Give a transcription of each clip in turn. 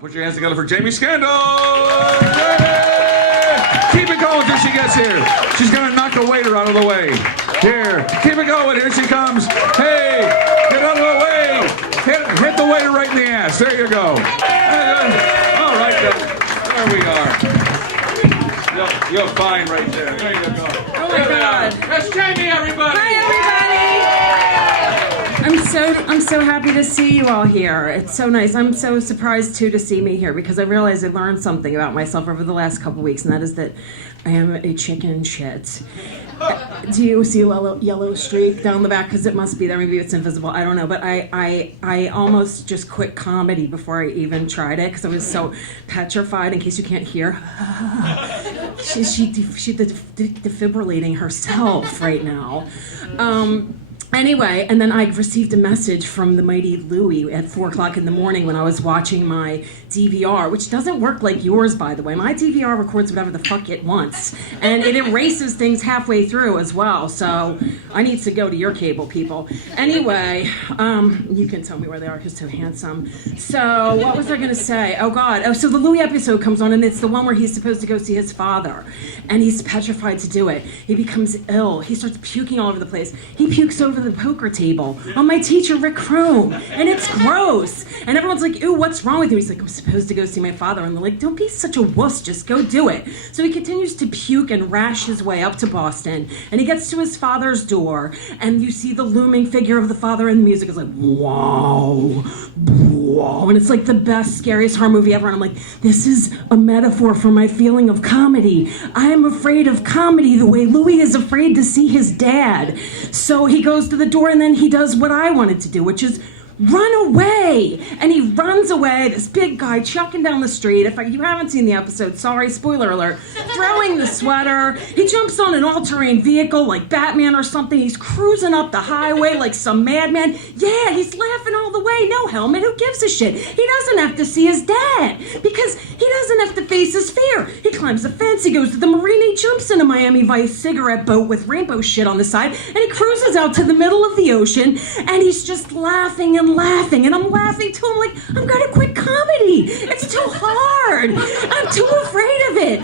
Put your hands together for Jamie Scandal! Yay! Keep it going till she gets here. She's gonna knock the waiter out of the way. Here, keep it going. Here she comes. Hey, get out of the way. Hit the waiter right in the ass. There you go. All right, there we are. You're fine right there. There you go. Oh my God. That's Jamie, everybody. Hi, everybody. I'm so happy to see you all here. It's so nice. I'm so surprised too to see me here because I realized I learned something about myself over the last couple weeks, and that is that I am a chicken shit. Do you see a yellow streak down the back? Because it must be there. Maybe it's invisible. I don't know. But I almost just quit comedy before I even tried it because I was so petrified. In case you can't hear, she's defibrillating herself right now. Anyway, and then I received a message from the mighty Louie at 4 o'clock in the morning when I was watching my DVR, which doesn't work like yours, by the way. My DVR records whatever the fuck it wants, and it erases things halfway through as well, so I need to go to your cable, people. Anyway, you can tell me where they are because they're so handsome. So, what was I going to say? Oh, God. Oh, so the Louie episode comes on, and it's the one where he's supposed to go see his father, and he's petrified to do it. He becomes ill. He starts puking all over the place. He pukes over the poker table on my teacher Rick Chrome, and it's gross, and everyone's like, ew, what's wrong with you? He's like, I'm supposed to go see my father, and they're like, don't be such a wuss, just go do it. So he continues to puke and rash his way up to Boston, and he gets to his father's door, and you see the looming figure of the father, and the music is like, wow, wow, and it's like the best, scariest horror movie ever, and I'm like, this is a metaphor for my feeling of comedy. I am afraid of comedy the way Louis is afraid to see his dad. So he goes to the door, and then he does what I wanted to do, which is run away. And he runs away, this big guy chucking down the street. If you haven't seen the episode, sorry, spoiler alert, throwing the sweater. He jumps on an all-terrain vehicle like Batman or something. He's cruising up the highway like some madman. Yeah, he's laughing all the way. No helmet, who gives a shit? He doesn't have to see his dad because he doesn't have to face his fear. He climbs the fence, he goes to the marina, he jumps in a Miami Vice cigarette boat with rainbow shit on the side, and he cruises out to the middle of the ocean, and he's just laughing and laughing, and I'm laughing too. I'm like, I'm gonna quit comedy. It's too hard. I'm too afraid of it.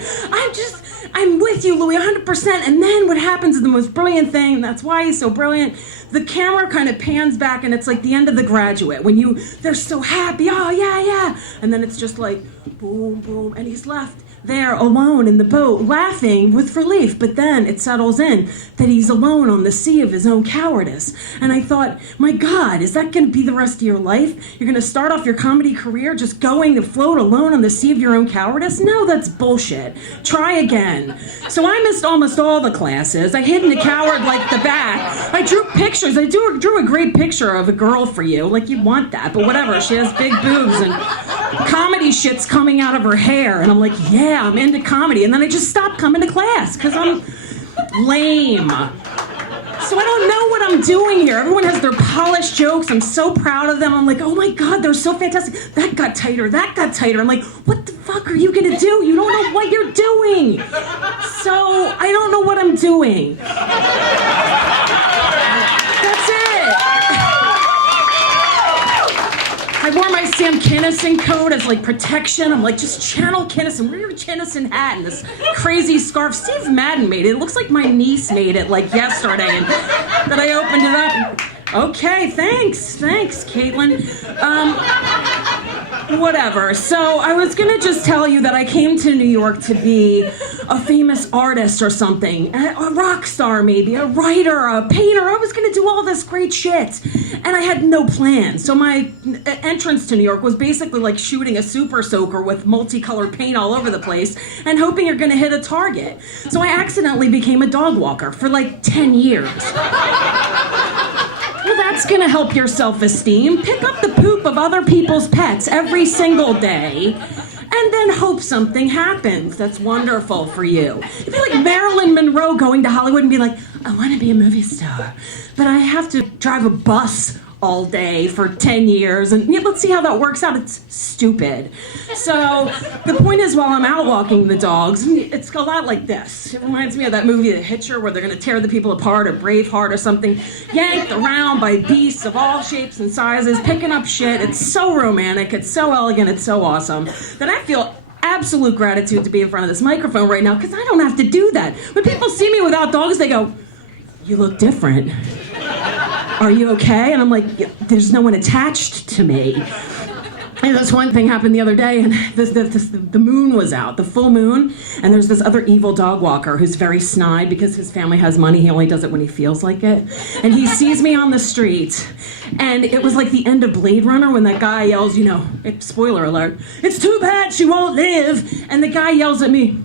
I'm with you, Louis, 100%. And then what happens is the most brilliant thing, and that's why he's so brilliant. The camera kind of pans back, and it's like the end of The Graduate when they're so happy, oh yeah, yeah, and then it's just like boom, boom, and he's left there alone in the boat, laughing with relief. But then it settles in that he's alone on the sea of his own cowardice. And I thought, my God, is that going to be the rest of your life? You're going to start off your comedy career just going to float alone on the sea of your own cowardice? No, that's bullshit. Try again. So I missed almost all the classes. I hid in the coward like the back. I drew pictures. I drew a great picture of a girl for you. Like, you want that, but whatever. She has big boobs and comedy shit's coming out of her hair. And I'm like, yeah, I'm into comedy. And then I just stopped coming to class because I'm lame. So I don't know what I'm doing here. Everyone has their polished jokes. I'm so proud of them. I'm like, oh my God, they're so fantastic. That got tighter. That got tighter. I'm like, what the fuck are you going to do? You don't know what you're doing. So I don't know what I'm doing. That's it. I wore my Sam Kinison coat as like protection. I'm like, just channel Kinison. Wear your Kinison hat and this crazy scarf. Steve Madden made it. It looks like my niece made it like yesterday, and that I opened it up. Okay, thanks, Caitlin. Whatever. So I was gonna just tell you that I came to New York to be a famous artist or something, a rock star maybe, a writer, a painter. I was gonna do all this great shit, and I had no plan. So my entrance to New York was basically like shooting a super soaker with multicolored paint all over the place and hoping you're gonna hit a target. So I accidentally became a dog walker for like 10 years. Well, that's gonna help your self-esteem. Pick up the poop of other people's pets every single day, and then hope something happens that's wonderful for you. It'd be like Marilyn Monroe going to Hollywood and be like, I want to be a movie star, but I have to drive a bus all day for 10 years, and yeah, let's see how that works out. It's stupid. So the point is, while I'm out walking the dogs, it's a lot like this. It reminds me of that movie The Hitcher, where they're going to tear the people apart, or Braveheart or something, yanked around by beasts of all shapes and sizes, picking up shit. It's so romantic, it's so elegant, it's so awesome that I feel absolute gratitude to be in front of this microphone right now, because I don't have to do that. When people see me without dogs, they go, "You look different. Are you okay?" And I'm like, "There's no one attached to me." And this one thing happened the other day, and the moon was out, the full moon, and there's this other evil dog walker who's very snide because his family has money. He only does it when he feels like it. And he sees me on the street, and it was like the end of Blade Runner when that guy yells, spoiler alert, "It's too bad she won't live." And the guy yells at me,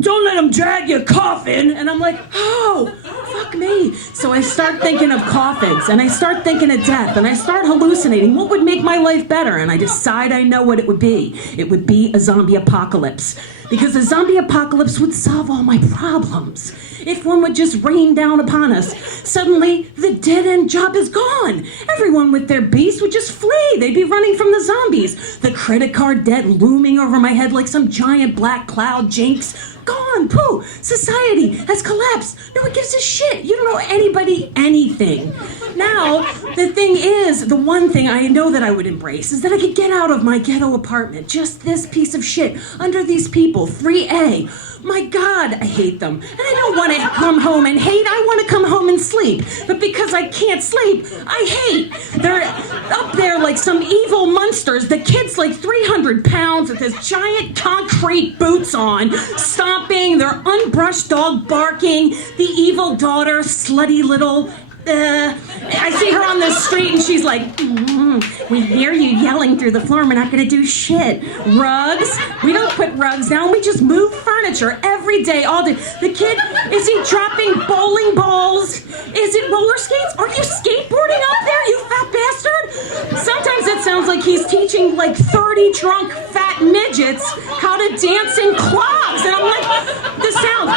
"Don't let him drag your coffin." And I'm like, oh, fuck me. So I start thinking of coffins, and I start thinking of death, and I start hallucinating what would make my life better, and I decide I know what it would be. It would be a zombie apocalypse, because a zombie apocalypse would solve all my problems. If one would just rain down upon us, suddenly the dead-end job is gone. Everyone with their beast would just flee. They'd be running from the zombies. The credit card debt looming over my head like some giant black cloud jinx. Gone, pooh. Society has collapsed. No one gives a shit. You don't owe anybody anything. Now, the thing is, the one thing I know that I would embrace is that I could get out of my ghetto apartment, just this piece of shit, under these people, 3A. My God, I hate them. And I don't want to come home and hate. I want to come home and sleep. But because I can't sleep, I hate. They're up there like some evil monsters. The kid's like 300 pounds with his giant concrete boots on, stomping, their unbrushed dog barking, the evil daughter, slutty little... I see her on the street and she's like, "We hear you yelling through the floor. We're not going to do shit. Rugs? We don't put rugs down. We just move furniture every day, all day." The kid, is he dropping bowling balls? Is it roller skates? Are you skateboarding out there, you fat bastard? Sometimes it sounds like he's teaching like 30 drunk fat midgets how to dance in clogs. And I'm like, the sound.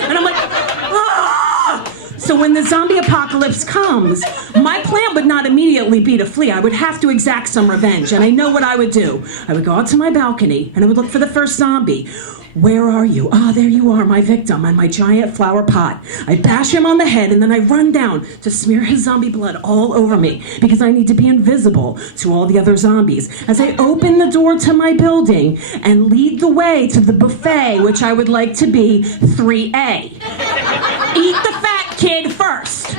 And I'm like, ah! So when the zombie apocalypse comes, my plan would not immediately be to flee. I would have to exact some revenge, and I know what I would do. I would go out to my balcony, and I would look for the first zombie. "Where are you?" "Ah, there you are, my victim, on my giant flower pot." I bash him on the head, and then I run down to smear his zombie blood all over me, because I need to be invisible to all the other zombies, as I open the door to my building and lead the way to the buffet, which I would like to be 3A. Eat the fat kid first.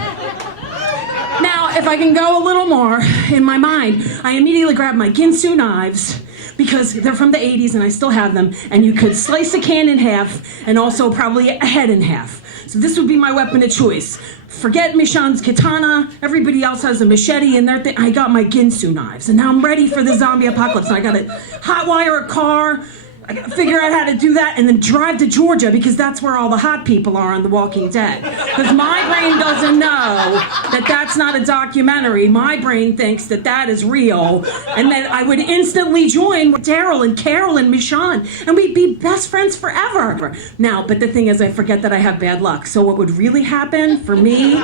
Now, if I can go a little more in my mind, I immediately grab my Ginsu knives, because they're from the 80s and I still have them, and you could slice a can in half and also probably a head in half. So this would be my weapon of choice. Forget Michonne's katana, everybody else has a machete in their thing. I got my Ginsu knives, and now I'm ready for the zombie apocalypse. And I gotta hotwire a car, I gotta figure out how to do that, and then drive to Georgia, because that's where all the hot people are on The Walking Dead. Because my brain doesn't know that that's not a documentary. My brain thinks that that is real, and that I would instantly join with Daryl and Carol and Michonne, and we'd be best friends forever. Now, but the thing is, I forget that I have bad luck. So what would really happen for me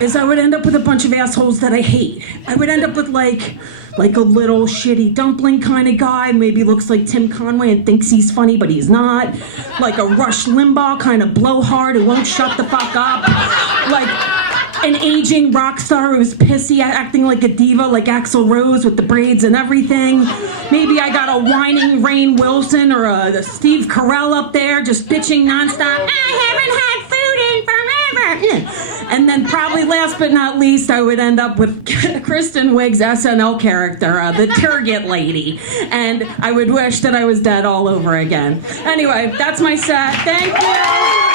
is I would end up with a bunch of assholes that I hate. I would end up with like a little shitty dumpling kind of guy, maybe looks like Tim Conway and thinks he's funny, but he's not. Like a Rush Limbaugh kind of blowhard who won't shut the fuck up. Like an aging rock star who's pissy, acting like a diva, like Axl Rose with the braids and everything. Maybe I got a whining Rainn Wilson or a Steve Carell up there just bitching nonstop. "I haven't had food in forever." And then probably last but not least, I would end up with Kristen Wiig's SNL character, the Target lady. And I would wish that I was dead all over again. Anyway, that's my set. Thank you.